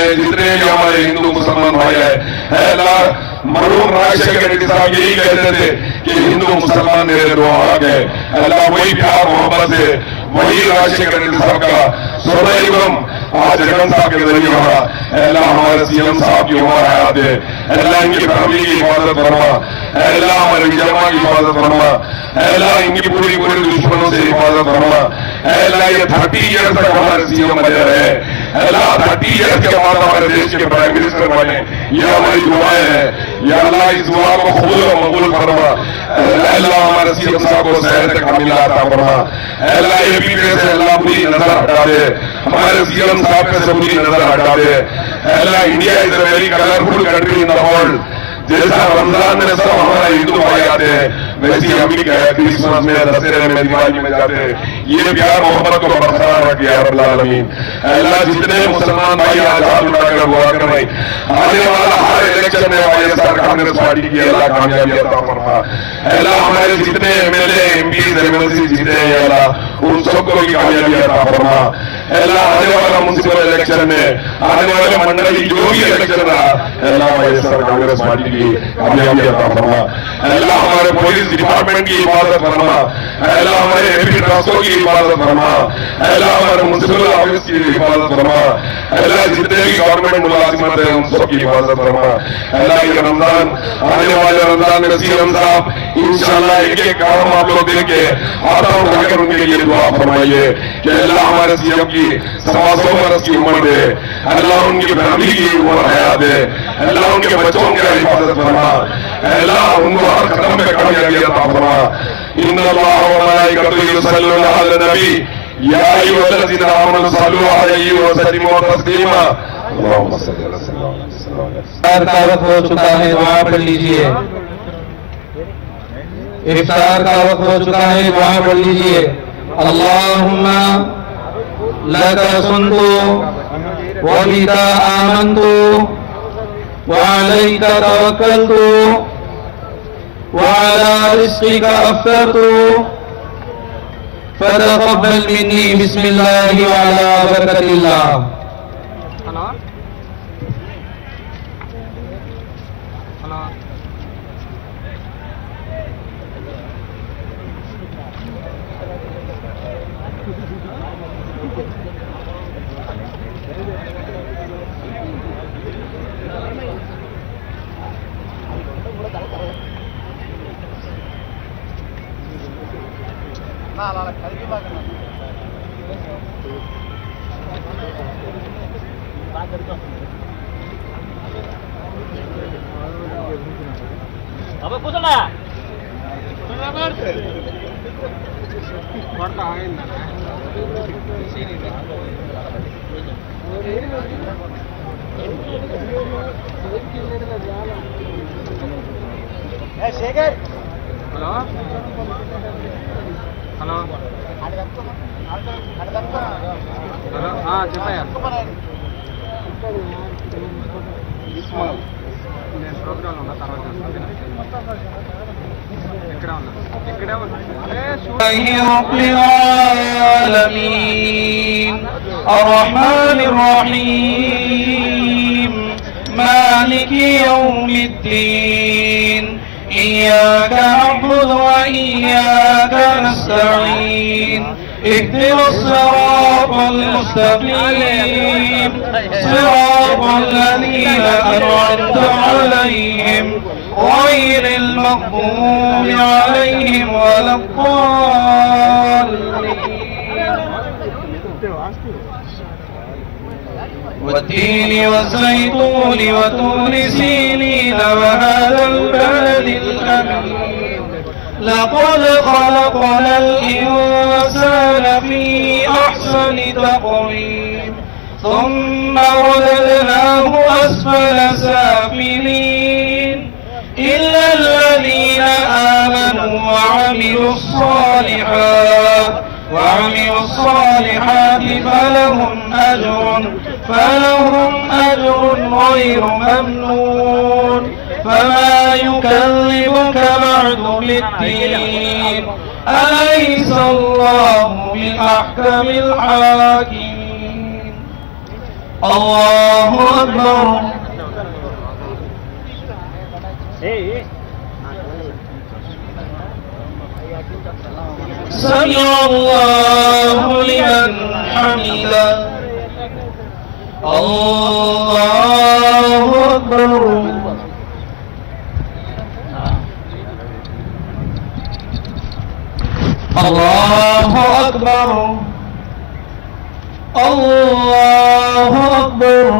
हैं, जितने भी हमारे हिंदू मुसलमान भाई है, अल्लाह मरहूम राजशेखर रेड्डी साहब यही कहते थे कि हिंदू मुसलमान मेरे दो आग है। अल्लाह वही प्यार मोहब्बत से वही राजशेखर रेड्डी साहब का सोलह आज जगन साहब के जरिए हुआ। अल्लाह हमारे सीएम साहब की उम्र हयात है, अल्लाह इनकी फैमिली की हिफाजत फरमा, अल्लाह हमारे विजयमा की हिफाजत फरमा, अल्लाह इनकी पूरी दुश्मनों से हिफाजत फरमा। अल्लाह ये 30 ईयर तक हमारे सीएम बने रहे, अल्लाह 30 ईयर के बाद हमारे देश के प्राइम मिनिस्टर बने। ये हमारी दुआएं है, या अल्लाह इस दुआ को कबूल और मकबूल फरमा। अल्लाह हमारे सीएम साहब को सेहत कामिला अता फरमा। अल्लाह एपी से अल्लाह पूरी नजर हटा दे, हमारे सीएम साहब पे से पूरी नजर हटा दे। अल्लाह India is a very colourful country in the world. जैसा रमजान में सब हमारा हिंदू भाई आते हैं, वैसे हम भी क्रिसमस में, दशहरे में, दिवाली में जाते हैं। ये प्यार मोहब्बत को बरकरार रखे या रब्बुल आलमीन। अल्लाह जितने मुसलमान भाई आज हाथ उठाकर दुआ कर रहे, आने वाला हर इलेक्शन में YSR कांग्रेस पार्टी की अल्लाह कामयाबी अता फरमा। अल्लाह हमारे जितने MLA MPs MLAs जीते हैं अल्लाह उन सबको भी कामयाबी अता फरमा। अल्लाह आने वाला म्युनिसिपल इलेक्शन में, आने वाले मंडली जो भी इलेक्शन रहा, अल्लाह YSR कांग्रेस पार्टी की कामयाबी अता फरमा। अल्लाह हमारे पुलिस डिपार्टमेंट की हिफाजत फरमा, अल्लाह हमारे एपी ट्रांसपोर्ट की हिफाजत फरमा, अल्लाह हमारे म्युनिसिपल ऑफिस की हिफाजत फरमा, अल्लाह जितने भी गवर्नमेंट मुलाजिमत है उन सबकी हिफाजत फरमा। अल्लाह ये रमजान, आने वाले रमजान में सीएम साहब इंशाअल्लाह एक काम आप लोग देखे आता उठाकर उनके लिए दुआ फरमाइए कि अल्लाह हमारे सीएम की 125 वर्ष की उम्र दे, अल्लाह उनकी फैमिली की उम्र हयात दे, अल्लाह उनके बच्चों की हिफाजत फरमा, अल्लाह उनको हर कदम पे कामयाबी अता फरमा। इन्नल्लाह व मलाइकतहु युसल्लूना अलन नबी या अय्युहल्लज़ीना आमनू सल्लू अलैहि व सल्लिमू तस्लीमा। अल्लाहुम्मा सल्लि अला सय्यिदिना। का वक्त हो चुका है, दुआ पढ़ लीजिए। इफ्तार का वक्त हो चुका है, दुआ पढ़ लीजिए। अल्लाहुम्मा लका सुनतु व बिका आमनतु व अलैका तवक्कलतु व अला रिज़्क़िका अफ़्तरतु फतक़ब्बल मिन्नी बिस्मिल्लाहि व अला बरकतिल्लाह। अब कुछ शेखर हेलो हेलो हेलो हाँ చెప్పయ్యా నేను ప్రోగ్రామ్ ఉన్నా తర్వాత ఎక్కడ ఉన్నా ఇక్కడే ఉన్నా رب العالمين الرحمن الرحيم مالك يوم الدين إياك نعبد وإياك نستعين اهدنا الصراط المستقيم صراط الذين أنعمت عليهم غير المغضوب عليهم ولا الضالين والتين والزيتون وطور سينين وهذا البلد الأمين لقد خلقنا الإنسان في أحسن تقويم ثم رددناه أسفل سافلين إلا الذين آمنوا وعملوا الصالحات فلهم أجر غير ممنون فما يكذبك بعد بالدين أليس الله بأحكم الحاكمين الله أكبر سمع الله لمن حمده الله أكبر الله أكبر الله أكبر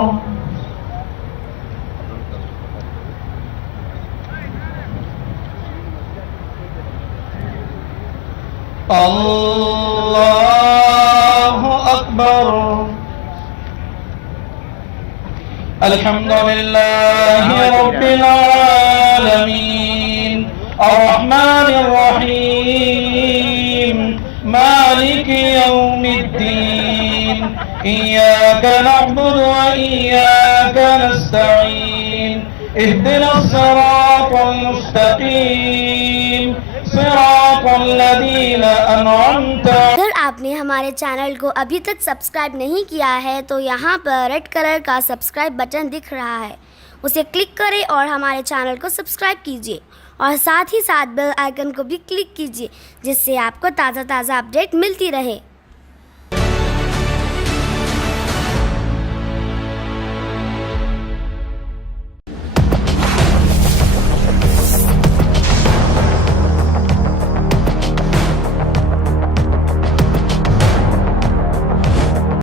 الله أكبر الحمد لله رب العالمين الرحمن الرحيم مالك يوم الدين إياك نعبد وإياك نستعين اهدنا الصراط المستقيم صراط الذين أنعمت अगर आपने हमारे चैनल को अभी तक सब्सक्राइब नहीं किया है तो यहाँ पर रेड कलर का सब्सक्राइब बटन दिख रहा है, उसे क्लिक करें और हमारे चैनल को सब्सक्राइब कीजिए और साथ ही साथ बेल आइकन को भी क्लिक कीजिए जिससे आपको ताज़ा अपडेट मिलती रहे।